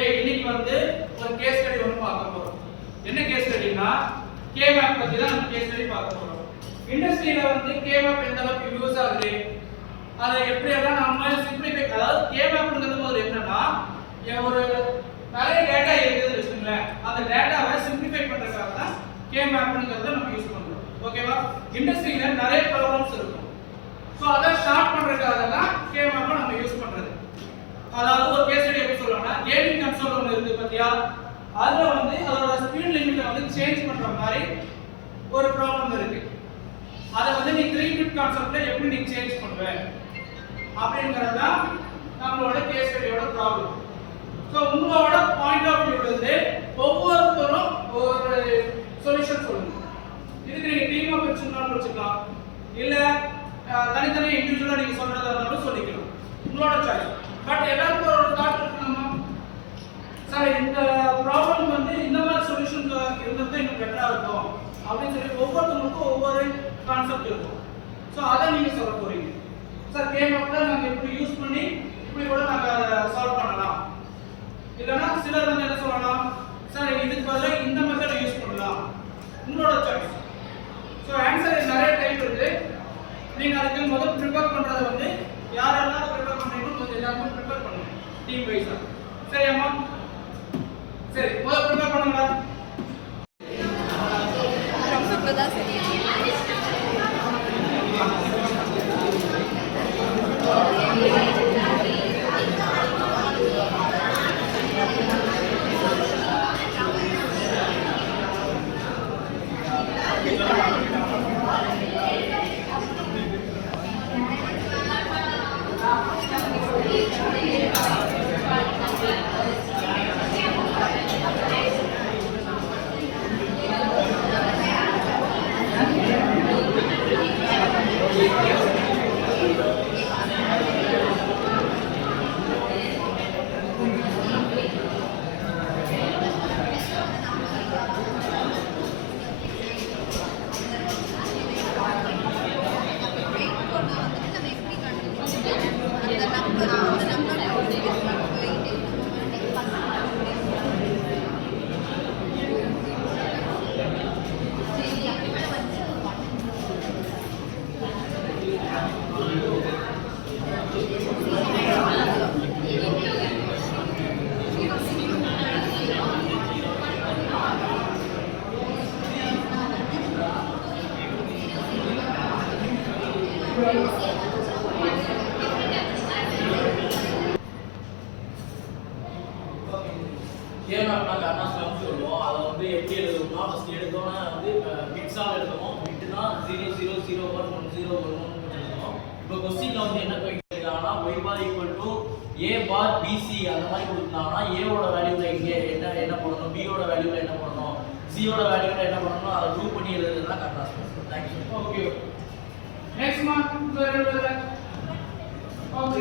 இன்னைக்கு வந்து ஒரு கேஸ் ஸ்டடி ஒன்று பார்க்க போறோம். என்ன கேஸ் ஸ்டடினா K-map பத்தி தான் நம்ம கேஸ் ஸ்டடி பார்க்க போறோம். இண்டஸ்ட்ரியில வந்து K-map எந்த அளவுக்கு யூஸ் ஆகுது, அதை எப்படி எல்லாம் நம்ம சிம்பிளிஃபை, அதாவது K-mapங்கிறது போது என்னன்னா ஒரு நிறைய டேட்டா இருக்குதுன்னு வச்சுக்கோங்களேன், அந்த டேட்டாவை சிம்பிளிஃபை பண்றதுக்காக தான் K-mapங்கிறத நம்ம யூஸ் பண்றோம். ஓகேவா? இண்டஸ்ட்ரியில நிறைய ப்ராப்ளம்ஸ் இருக்கும். ஸோ அதை ஷார்ட் பண்றதுக்காக தான் K-map நம்ம யூஸ் பண்றது. அதாவது ஒரு கேஸ் ஸ்டடி எப்படி சொல்லலாம்னா கேமிங் கன்சோல் ஒன்று இருக்கு பத்தியா, அதுல வந்து அதோட ஸ்பீட் லிமிட்டை வந்து சேஞ்ச் பண்ற மாதிரி ஒரு ப்ராப்ளம் இருக்கு. அதை வந்து நீ 3 பிட் கான்செப்ட்ல எப்படி நீ சேஞ்ச் பண்ணுவ அப்படிங்கறது தான் நம்மளோட கேஸ் ஸ்டடியோட ப்ராப்ளம். ஸோ உங்களோட பாயிண்ட் ஆஃப் வியூல இருந்து ஒவ்வொருத்தரும் ஒரு சொல்யூஷன் சொல்லுங்க. இதுக்கு நீங்க டீமா பிரிச்சுனாலும் வச்சுக்கலாம், இல்ல தனித்தனியா இண்டிவிஜுவலா நீங்க சொல்றதா இருந்தாலும் சொல்லிக்கலாம், உங்களோட சாய்ஸ். பட் எல்லாருக்கும் ஒரு தாட் இருக்கணுமா, சார் இந்த ப்ராப்ளம் வந்து இந்த மாதிரி சொல்யூஷன் இருந்தால் இன்னும் பெட்டரா இருக்கும் அப்படின்னு சொல்லி ஒவ்வொருத்தவங்களுக்கும் ஒவ்வொரு கான்செப்ட் இருக்கும். ஸோ அதை நீங்க சொல்ல போறீங்க. சார் K-mapல நாங்கள் இப்படி யூஸ் பண்ணி இப்படி கூட நாங்கள் சால்வ் பண்ணலாம், இல்லைன்னா சிலர் வந்து என்ன சொல்லலாம், சார் இதுக்கு பதிலாக இந்த மெத்தடை யூஸ் பண்ணலாம், உங்களோட சாய்ஸ். ஸோ ஆன்சர் நிறைய டைப் இருக்கு. நீங்க அதுக்கு முதல் ப்ரிப்பேர் பண்றதை வந்து யாரெல்லாம் ப்ரிப்பேர் பண்றீங்களோ கொஞ்சம் எல்லாரும் ப்ரிப்பேர் பண்ணுங்க டீம் வைஸா. சரி அம்மா, சரி முதல்ல ப்ரிப்பேர் பண்ணுங்க. ரொம்ப இப்பதான் சரி. K-mapனா கரெக்டாக ஸ்லம்ஸ் சொல்லுவோம். அதை வந்து எப்படி எழுதுவோம்னா ஃபஸ்ட் எடுத்தோன்னா வந்து பிட்ஸாக எழுதுவோம். பிட்னா 00011011 எழுதுவோம். இப்போ கொஸ்டினில் வந்து என்ன கேட்குறாங்கன்னா y bar equal to a bar bc அந்த மாதிரி கொடுத்தாங்கன்னா ஏவோட வேல்யூவில் இங்கே என்ன பண்ணணும், பியோட வேல்யூவில் என்ன பண்ணணும், சியோட வேல்யூவில் என்ன பண்ணணும், அதை குரூப் பண்ணி எழுதுறது தான் கரெக்டாக சொல்லுவோம். தேங்க்யூ. ஓகே, நெக்ஸ்ட் மார்க் வேற ஓகே.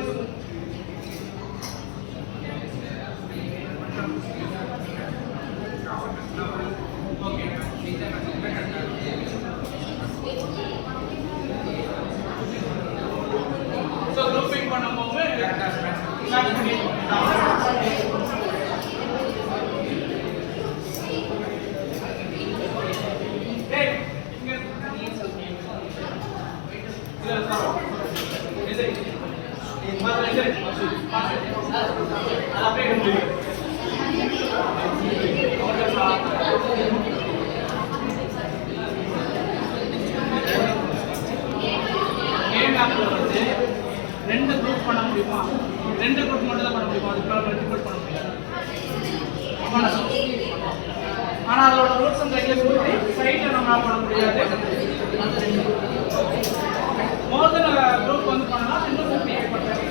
ரெண்டு குரூப் பண்ண முடியுமா, ரெண்டு குரூப் மட்டும் தான் பண்ண முடியுமா, அதுக்கு மல்டிபிள் பண்ண முடியாது. ஆனால் அதோட ரூல்ஸ் அண்ட் ரெகுலேஷன் சைட்டில் நம்ம பண்ண முடியாது. மோர் தென் குரூப் வந்து பண்ணலாம், ரெண்டு குரூப் கிரியேட் பண்ணுறது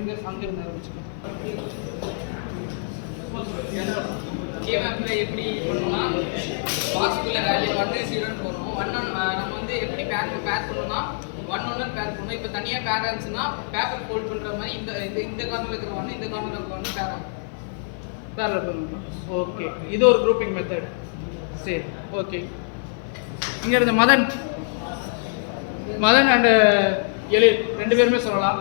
இங்கே அங்கிருந்து ஆரம்பிச்சுக்கலாம். K-mapல எப்படி பண்ணணும்னா பாக்ஸ்க்குள்ள வேல்யூ 1 0 போறோம். 1 நம்ம வந்து எப்படி பேர் பண்ணணும்னா 1 1 பேர் பண்ணணும். இப்போ தனியா பேர் இருந்துச்சுன்னா பேப்பர் ஃபோல்ட் பண்ற மாதிரி இந்த கார்னர்ல இருக்கிற 1 இந்த கார்னர்ல இருக்கிற 1 பேர் ஆகும். பேரலல் பண்ணணும். ஓகே, இது ஒரு குரூப்பிங் மெத்தட். சரி, ஓகே. இங்க இருந்த மதன் அண்ட் எழில் ரெண்டு பேருமே சொல்லலாம்.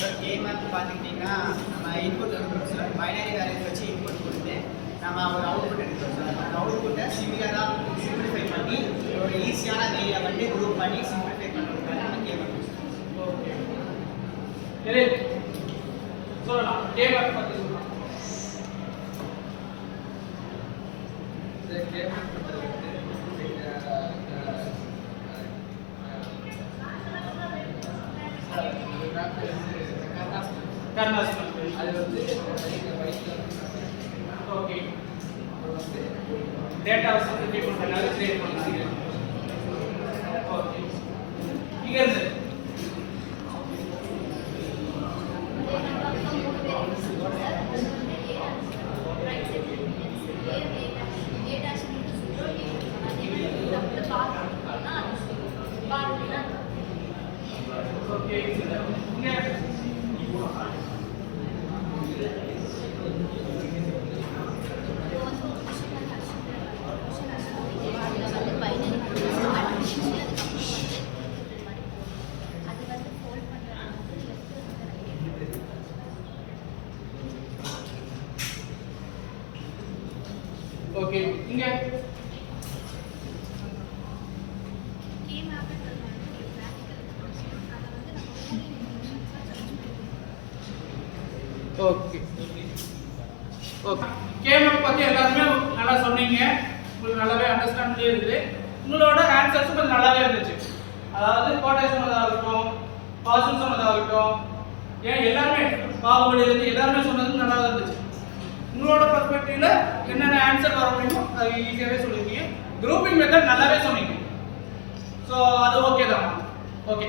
சார் கே மேப் பார்த்துக்கிட்டிங்கன்னா நம்ம இன்புட் கொடுக்குறோம் சார் பைனரி வேல்யூஸ் வச்சு இன்புட் கொடுத்து நம்ம ஒரு அவுட்புட் எடுக்கிறோம் சார் அந்த அவுட்புட்டை சிமிலராக சிம்பிளிஃபை பண்ணி ஒரு ஈஸியான வேயை வந்து குரூப் பண்ணி சிம்பிளிஃபை பண்ணுறதுக்காக நம்ம கே மேப் ஓகே சரி சொல்லலாம் கே மேப் பத்தி சொல்லலாம் கர்னாஸ் அது வந்து ஓகே டேட்டா சிம்பிளிஃபை பண்றதுனால கிரியேட் பண்ணாங்க ஓகே இங்க இருந்து ஓகே இங்க ஓகே இங்க ஓகே ஓகே கேமப் பத்தி எல்லாருமே நல்லா சொன்னீங்க உங்களுக்கு நல்லாவே அண்டர்ஸ்டாண்ட் இருக்குது உங்களோட ஆன்சர்ஸ் கொஞ்சம் நல்லாவே இருந்துச்சு அதாவது கோட்டை சொன்னதாகட்டும் பாசம் சொன்னதாகட்டும் ஏன் எல்லாருமே பாகுபலியிலிருந்து எல்லாருமே சொன்னது நல்லா இருந்துச்சு உங்களோட பெர்ஸ்பெக்டிவ்ல என்னென்ன ஆன்சர் வர முடியுமோ அது ஈஸியாகவே சொல்லிருக்கீங்க குரூப்பிங் மெத்தட் நல்லாவே சொன்னீங்க ஸோ அது ஓகே தான் ஓகே